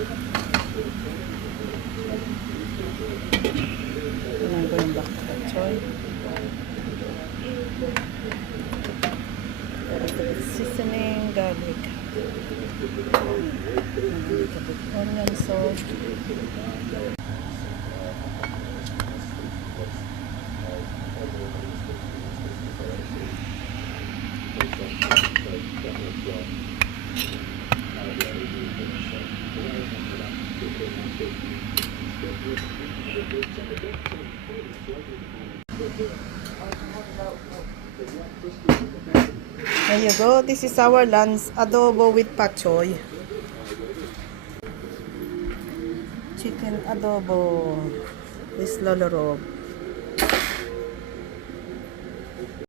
Tingnan ko yung black choy. Seasoning, garlic. Onion sauce. There you go. This is our lunch adobo with pak choy. Chicken adobo. This lolorob.